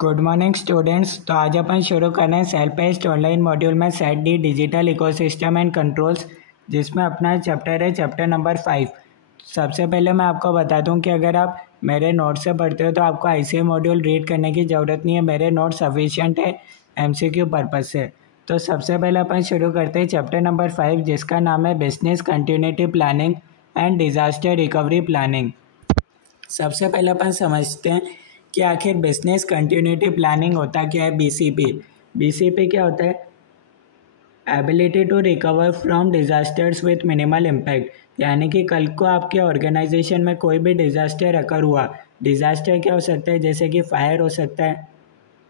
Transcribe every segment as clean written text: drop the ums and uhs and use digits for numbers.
Good morning students. तो आज अपन शुरू कर रहे हैं सेल्फ पेस्ट ऑनलाइन मॉड्यूल में set D digital ecosystem and controls, जिसमें अपना चैप्टर है चैप्टर नंबर 5। सबसे पहले मैं आपको बता दूं कि अगर आप मेरे नोट से पढ़ते हो तो आपको आईसीए मॉड्यूल रीड करने की ज़रूरत नहीं है। मेरे नोट सफिशिएंट है एमसीक्यू पर्पज़ से। तो सबसे पहले अपन शुरू करते हैं चैप्टर नंबर 5, जिसका नाम है business continuity planning and disaster recovery planning. सबसे पहले अपन समझते हैं कि आखिर बिजनेस कंटिन्यूटी प्लानिंग होता क्या है। बीसीपी क्या होता है? Ability to recover from disasters with minimal impact, यानी कि कल को आपके ऑर्गेनाइजेशन में कोई भी डिजास्टर अकर हुआ। डिजास्टर क्या हो सकता है? जैसे कि फायर हो सकता है,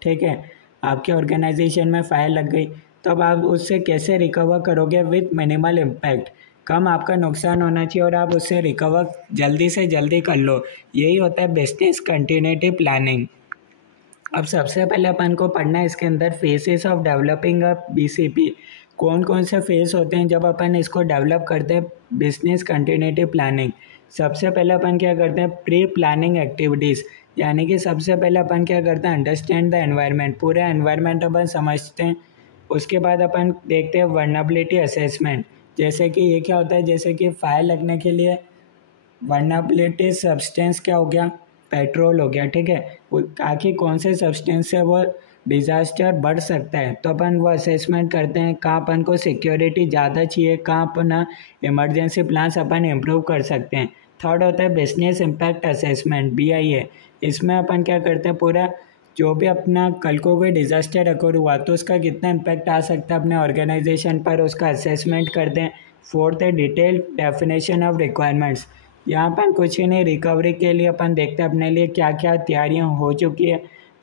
ठीक है। आपके ऑर्गेनाइजेशन में फायर लग गई तो अब आप उससे कैसे रिकवर करोगे विथ मिनिमल इम्पैक्ट। कम आपका नुकसान होना चाहिए और आप उससे रिकवर जल्दी से जल्दी कर लो। यही होता है बिजनेस कंटिन्यूटी प्लानिंग। अब सबसे पहले अपन को पढ़ना है इसके अंदर faces of developing a BCP. कौन कौन से फेस होते हैं जब अपन इसको डेवलप करते हैं बिजनेस कंटिन्यूटी प्लानिंग। सबसे पहले अपन क्या करते हैं? प्री प्लानिंग एक्टिविटीज़, यानी कि सबसे पहले अपन क्या करते हैं? अंडरस्टैंड द एनवायरनमेंट, पूरे एनवायरनमेंट अपन समझते हैं। उसके बाद अपन देखते हैं वर्नेबिलिटी असेसमेंट। जैसे कि ये क्या होता है? जैसे कि फायर लगने के लिए वर्नेबिलिटी सब्सटेंस क्या हो गया? पेट्रोल हो गया, ठीक है। आखिर कौन से सब्सटेंस से वो डिज़ास्टर बढ़ सकता है, तो अपन वो असेसमेंट करते हैं। कहाँ अपन को सिक्योरिटी ज़्यादा चाहिए, कहाँ अपना इमरजेंसी प्लान्स अपन इम्प्रूव कर सकते हैं। थर्ड होता है बिजनेस इम्पैक्ट असेसमेंट, BIA। इसमें अपन क्या करते हैं? पूरा जो भी अपना कल को कोई डिज़ास्टर अकर हुआ तो उसका कितना इम्पैक्ट आ सकता है अपने ऑर्गेनाइजेशन पर, उसका असेसमेंट करते हैं। फोर्थ है डिटेल डेफिनेशन ऑफ रिक्वायरमेंट्स। यहाँ पर कुछ ही नहीं, रिकवरी के लिए अपन देखते हैं अपने लिए क्या क्या तैयारियाँ हो चुकी है।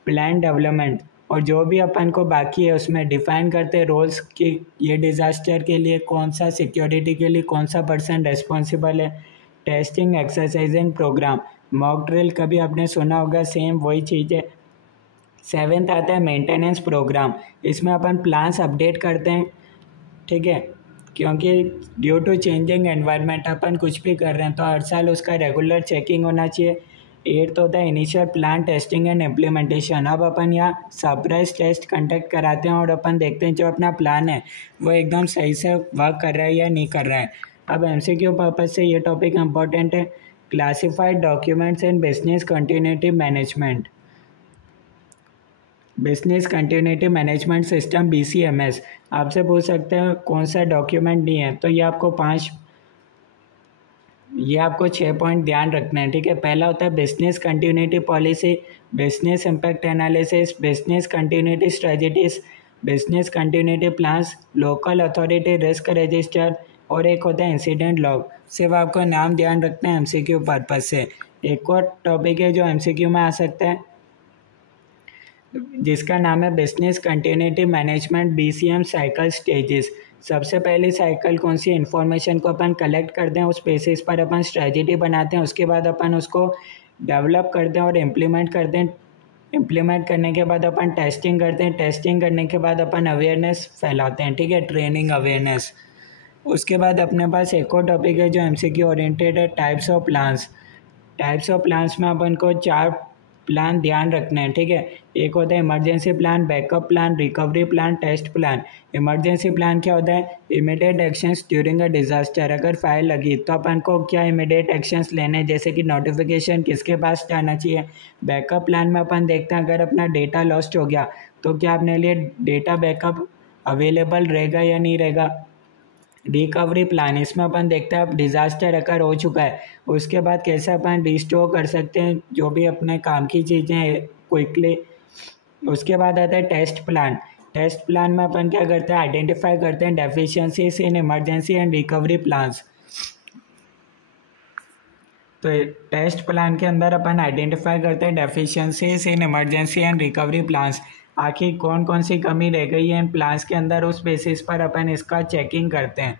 प्लान डेवलपमेंट, और जो भी अपन को बाकी है उसमें डिफाइन करते हैं रोल्स कि ये डिज़ास्टर के लिए कौन सा, सिक्योरिटी के लिए कौन सा पर्सन रेस्पॉन्सिबल है। Testing exercising program, mock drill कभी आपने सुना होगा, सेम वही चीज़ है। सेवेंथ आता है मेंटेनेंस प्रोग्राम। इसमें अपन प्लान्स अपडेट करते हैं, ठीक है, क्योंकि ड्यू टू चेंजिंग एनवायरनमेंट अपन कुछ भी कर रहे हैं तो हर साल उसका रेगुलर चेकिंग होना चाहिए। एट्थ होता है initial plan testing and implementation. अब अपन यहाँ सरप्राइज टेस्ट कंडक्ट कराते हैं और अपन देखते हैं जो अपना प्लान है वो एकदम सही से वर्क कर रहा है या नहीं कर रहा है। अब MCQ पर्पज से ये टॉपिक इम्पोर्टेंट है। Classified documents in business continuity management, business continuity management system, BCMS। आपसे पूछ सकते हैं कौन सा डॉक्यूमेंट नहीं है, तो ये आपको 6 पॉइंट ध्यान रखना है, ठीक है। पहला होता है business continuity policy, business impact analysis, business continuity strategies, business continuity plans, local authority risk register, और एक होता है इंसिडेंट लॉग। सिर्फ आपको नाम ध्यान रखना है MCQ पर्पज से। एक और टॉपिक है जो MCQ में आ सकता है, जिसका नाम है business continuity management, BCM cycle stages. सबसे पहली साइकिल कौन सी? इन्फॉर्मेशन को अपन कलेक्ट करते हैं, उस बेसिस पर अपन स्ट्रेटजी बनाते हैं, उसके बाद अपन उसको डेवलप करते हैं और इम्प्लीमेंट करते हैं। इम्प्लीमेंट करने के बाद अपन टेस्टिंग करते हैं, टेस्टिंग करने के बाद अपन अवेयरनेस फैलाते हैं, ठीक है, ट्रेनिंग अवेयरनेस। उसके बाद अपने पास एक और टॉपिक है जो MCQ ओरिएंटेड है, types of plans. Types of plans में अपन को 4 प्लान ध्यान रखना है, ठीक है। एक होता है emergency plan, backup plan, recovery plan, test plan. Emergency plan क्या होता है? Immediate actions during a disaster. अगर फायर लगी तो अपन को क्या इमीडिएट एक्शंस लेने, जैसे कि नोटिफिकेशन किसके पास जाना चाहिए। बैकअप प्लान में अपन देखते हैं अगर अपना डेटा लॉस्ट हो गया तो क्या अपने लिए डेटा बैकअप अवेलेबल रहेगा या नहीं रहेगा। रिकवरी प्लान, इसमें अपन देखते हैं अब डिज़ास्टर अकर हो चुका है, उसके बाद कैसे अपन रिस्टोर कर सकते हैं जो भी अपने काम की चीज़ें हैं क्विकली। उसके बाद आता है टेस्ट प्लान। टेस्ट प्लान में अपन क्या करते हैं? आइडेंटिफाई करते हैं deficiencies in emergency and recovery plans. तो टेस्ट प्लान के अंदर अपन आइडेंटिफाई करते हैं deficiencies in emergency and recovery plans. आखिर कौन कौन सी कमी रह गई है इन प्लान्स के अंदर, उस बेसिस पर अपन इसका चेकिंग करते हैं।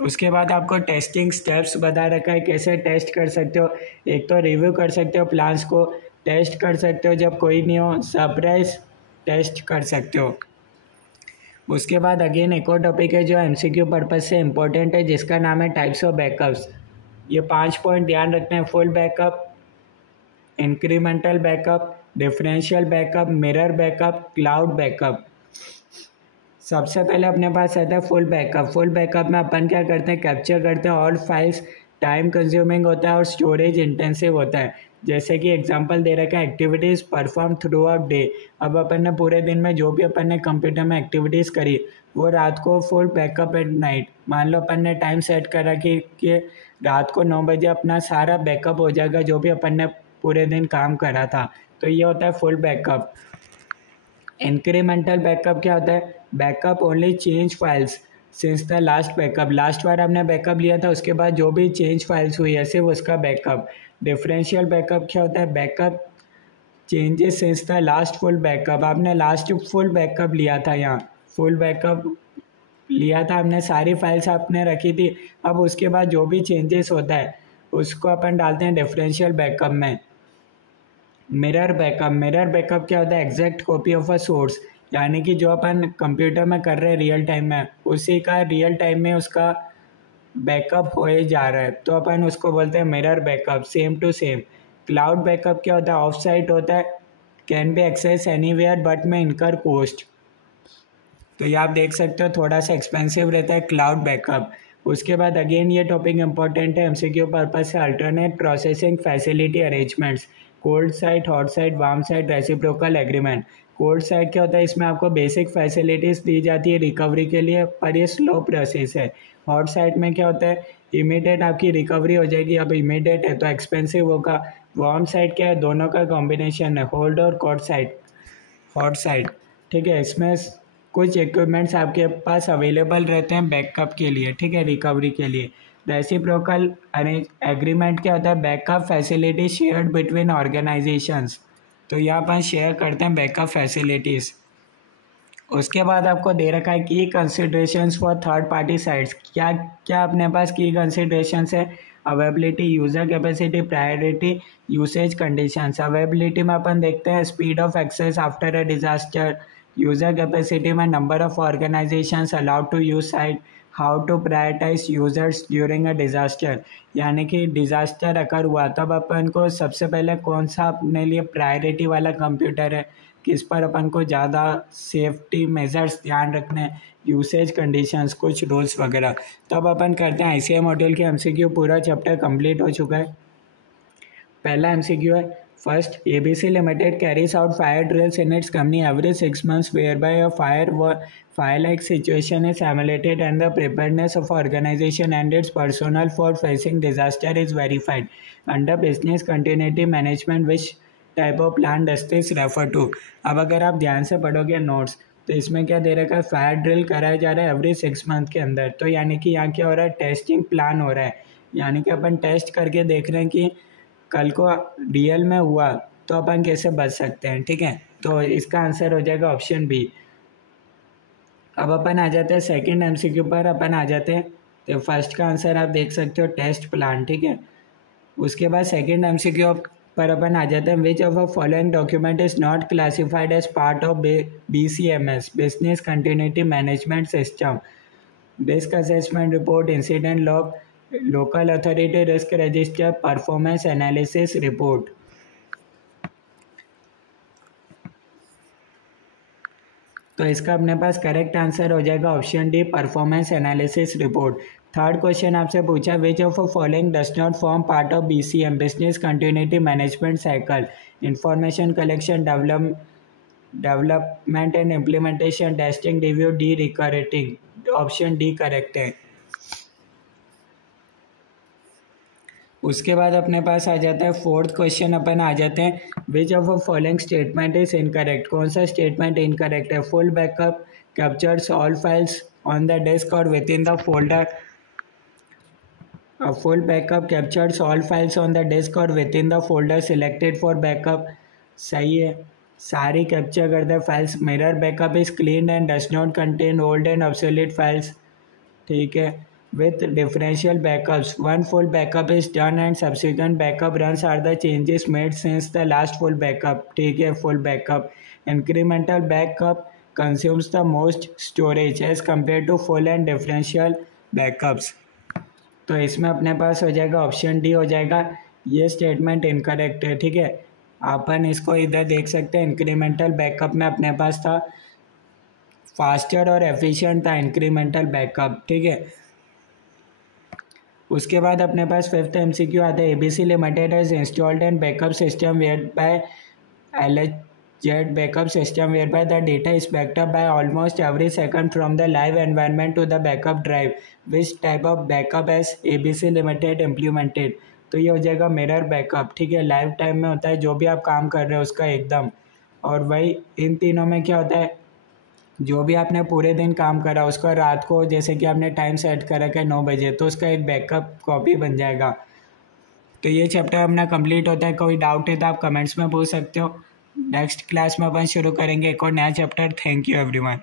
उसके बाद आपको टेस्टिंग स्टेप्स बता रखा है कैसे टेस्ट कर सकते हो। एक तो रिव्यू कर सकते हो प्लान्स को, टेस्ट कर सकते हो जब कोई नहीं हो, सरप्राइज टेस्ट कर सकते हो। उसके बाद अगेन एक और टॉपिक है जो MCQ पर्पज से इम्पोर्टेंट है, जिसका नाम है टाइप्स ऑफ बैकअप्स। ये 5 पॉइंट ध्यान रखना है। Full backup, incremental backup, differential backup, mirror backup, cloud backup. सबसे पहले अपने पास आता है फुल बैकअप। फुल बैकअप में अपन क्या करते हैं, कैप्चर करते हैं ऑल फाइल्स। टाइम कंज्यूमिंग होता है और स्टोरेज इंटेंसिव होता है। जैसे कि एग्जांपल दे रखा है, activities perform through out day. अब अपन ने पूरे दिन में जो भी अपन ने कंप्यूटर में एक्टिविटीज़ करी वो रात को फुल बैकअप एट नाइट। मान लो अपन ने टाइम सेट करा कि रात को 9 बजे अपना सारा बैकअप हो जाएगा जो भी अपन ने पूरे दिन काम करा था, तो ये होता है फुल बैकअप। इंक्रीमेंटल बैकअप क्या होता है, backup only change files since the last backup. Last बार आपने बैकअप लिया था उसके बाद जो भी चेंज फाइल्स हुई है सिर्फ उसका बैकअप। डिफरेंशियल बैकअप क्या होता है, backup changes since the last full backup. आपने लास्ट फुल बैकअप लिया था, यहाँ फुल बैकअप लिया था आपने, सारी फाइल्स आपने रखी थी, अब उसके बाद जो भी चेंजेस होता है उसको अपन डालते हैं डिफरेंशियल बैकअप में। मिरर बैकअप, मिरर बैकअप क्या होता है, exact copy of a source, यानी कि जो अपन कंप्यूटर में कर रहे हैं रियल टाइम में उसी का रियल टाइम में उसका बैकअप हो जा रहा है, तो अपन उसको बोलते हैं mirror backup, same to same. Cloud backup क्या होता है, ऑफ साइट होता है, can be access anywhere but may incur cost. तो ये आप देख सकते हो थोड़ा सा एक्सपेंसिव रहता है क्लाउड बैकअप। उसके बाद अगेन ये टॉपिक इंपॉर्टेंट है एमसीक्यू पर्पज से, alternate processing facility arrangements, cold site, hot site, warm site, reciprocal agreement. Cold site क्या होता है, इसमें आपको बेसिक फैसिलिटीज़ दी जाती है रिकवरी के लिए, पर ये स्लो प्रोसेस है। हॉट साइट में क्या होता है, इमीडिएट आपकी रिकवरी हो जाएगी, अब इमीडिएट है तो एक्सपेंसिव होगा। वार्म साइट क्या है, दोनों का कॉम्बिनेशन है, होल्ड और कॉट साइट, हॉट साइट। ठीक है, इसमें कुछ इक्विपमेंट्स आपके पास अवेलेबल रहते हैं बैकअप के लिए, ठीक है, रिकवरी के लिए। रेसिप्रोकल एग्रीमेंट क्या होता है, backup facility shared between organisations, तो यहाँ पर शेयर करते हैं बैकअप फैसिलिटीज़। उसके बाद आपको दे रखा है की considerations for third party sites. क्या क्या अपने पास की कंसिडरेशंस है, availability, user capacity, priority, usage conditions. Availability में अपन देखते हैं speed of access after a disaster, user capacity में number of organizations allowed to use site, how to prioritize users during a disaster, यानी कि डिज़ास्टर अकर हुआ तब अपन को सबसे पहले कौन सा अपने लिए प्रायोरिटी वाला कंप्यूटर है, किस पर अपन को ज़्यादा सेफ्टी मेजर्स ध्यान रखने हैं, यूसेज कंडीशंस, कुछ रूल्स वगैरह। तब अपन करते हैं आईसीआई मॉड्यूल के एमसीक्यू। पूरा चैप्टर कंप्लीट हो चुका है। पहला एमसीक्यू है, first, ABC limited carries out fire drills in its company every 6 months whereby a fire-like situation is simulated and the preparedness of organization and its personnel for facing disaster is verified. Under business continuity management, which type of plan does this refer to? अब अगर आप ध्यान से पढ़ोगे notes तो इसमें क्या दे रखा है, फायर ड्रिल कराया जा रहा है एवरी 6 month के अंदर, तो यानी कि यहाँ क्या हो रहा है, टेस्टिंग प्लान हो रहा है, यानी कि अपन टेस्ट करके देख रहे हैं कि कल को रियल में हुआ तो अपन कैसे बच सकते हैं। ठीक है, तो इसका आंसर हो जाएगा ऑप्शन बी। अब अपन आ जाते हैं सेकंड एमसीक्यू पर, अपन आ जाते हैं, तो फर्स्ट का आंसर आप देख सकते हो टेस्ट प्लान, ठीक है। उसके बाद सेकंड एमसीक्यू पर अपन आ जाते हैं, which of a following document is not classified as part of BCMS, business continuity management system, risk assessment report, incident log, local authority risk register, performance analysis report. तो इसका अपने पास करेक्ट आंसर हो जाएगा option D, performance analysis report. Third question आपसे पूछा, which of a following does not form part of BCM, business continuity management cycle, information collection, development and implementation, testing, review, D रिकरेटिंग। Option D correct है। उसके बाद अपने पास आ जाता है fourth question, अपन आ जाते हैं, which of a following statement is incorrect, कौन सा स्टेटमेंट इनकरेक्ट है, full backup captures all files on the disk or within the folder, full backup captures all files on the disk or within the folder selected for backup, सही है, सारी capture करते हैं files. Mirror backup is clean and does not contain old and obsolete files, ठीक है। With differential backups, one full backup is done and subsequent backup runs are the changes made since the last full backup, ठीक है, full backup. Incremental backup consumes the most storage as compared to full and differential backups. तो इसमें अपने पास हो जाएगा option D हो जाएगा, ये स्टेटमेंट इनकरेक्ट है, ठीक है। अपन इसको इधर देख सकते हैं, इंक्रीमेंटल बैकअप में अपने पास था फास्टर और एफिशिएंट था इंक्रीमेंटल बैकअप, ठीक है। उसके बाद अपने पास फिफ्थ एमसीक्यू आता है, ABC limited has installed and backup system where by LHZ backup system whereby the data is backed up by almost every second from the live environment to the backup drive. Which type of backup has ABC Limited implemented? तो ये हो जाएगा mirror backup, ठीक है। Live time में होता है जो भी आप काम कर रहे हो उसका एकदम। और वही इन तीनों में क्या होता है, जो भी आपने पूरे दिन काम करा उसका रात को, जैसे कि आपने टाइम सेट करा है 9 बजे, तो उसका एक बैकअप कॉपी बन जाएगा। तो ये चैप्टर अपना कंप्लीट होता है। कोई डाउट है तो आप कमेंट्स में पूछ सकते हो। नेक्स्ट क्लास में अपन शुरू करेंगे एक और नया चैप्टर। Thank you everyone.